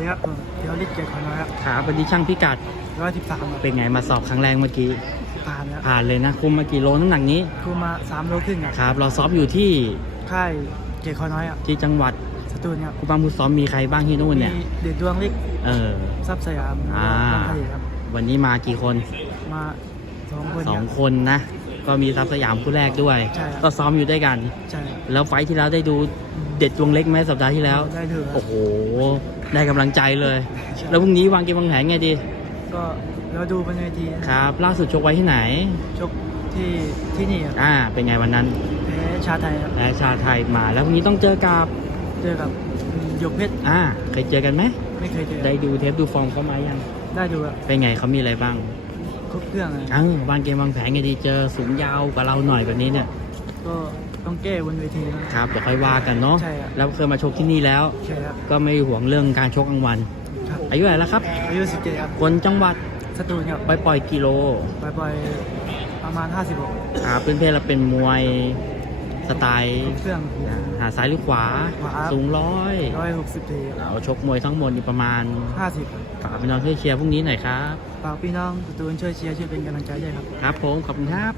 ดีครับผมเดี๋ยวลิกเกียรติขอน้อยครับครับวันนี้ช่างพิกัดร้อยสิบสามเป็นไงมาสอบครั้งแรกเมื่อกี้ผ่านครับผ่านเลยนะคุมมากี่โลน้ำหนักนี้ครูมาสามโลครึ่งครับครับ เราซ้อมอยู่ที่ค่ายเกียรติขอน้อยครับที่จังหวัดสตูลครับครูบางผู้ซ้อมมีใครบ้างที่นู่นเนี่ยมีเด็ดดวงลิกเออซับสยามอ่าบางกะดีครับวันนี้มากี่คนมาสองคนสองรับคนนะ ก็มีทัพสยามคู่แรกด้วย ใช่ครับ ก็ซ้อมอยู่ด้วยกัน ใช่ครับแล้วไฟท์ที่แล้วได้ดูเด็ดดวงเล็กไหมสัปดาห์ที่แล้ว ได้ถือครับโอ้โห ได้กำลังใจเลยแล้วพรุ่งนี้วางเกมวางแผนไงดีก็เราดูบนเวทีครับ ล่าสุดชกไว้ที่ไหน ชกที่ที่นี่ครับอ่า เป็นไงวันนั้นแพ้ชาไทยครับแพ้ชาไทยมา แล้วพรุ่งนี้ต้องเจอกับ เจอกับหยกเพชรอ่า เคยเจอกันไหม ไม่เคยเจอได้ดูเทปดูฟอร์มเขามายัง ได้ดูครับเป็นไงเขามีอะไรบ้าง ครบเครื่องเลยเอ้าวางเกมวางแผนไงดีเจอสูงยาวกว่าเราหน่อยแบบนี้เนี่ย ก็ต้องแก้บนเวทีนะครับเดี๋ยวค่อยว่ากันเนาะใช่ครับแล้วเคยมาชกที่นี่แล้ว ใช่ครับก็ไม่ห่วงเรื่องการชกกลางวัน ครับอายุเท่าไหร่แล้วครับอายุสิบเจ็ดครับคนจังหวัดสตูลครับไปปล่อยกิโลไปปล่อยๆประมาณ56อ่าพื้นเพเราเป็นมวยสไตล์ครบเครื่องอ่าหาซ้ายหรือขวาขวาสูงร้อย160ทีเราชกมวยทั้งหมดนี่ประมาณ50ฝากพี่น้องช่วยเชียร์พรุ่งนี้หน่อยครับ ฝากพี่น้องตูนช่วยเชียร์ช่วยเป็นกำลังใจด้วยครับ ครับผมขอบคุณครับ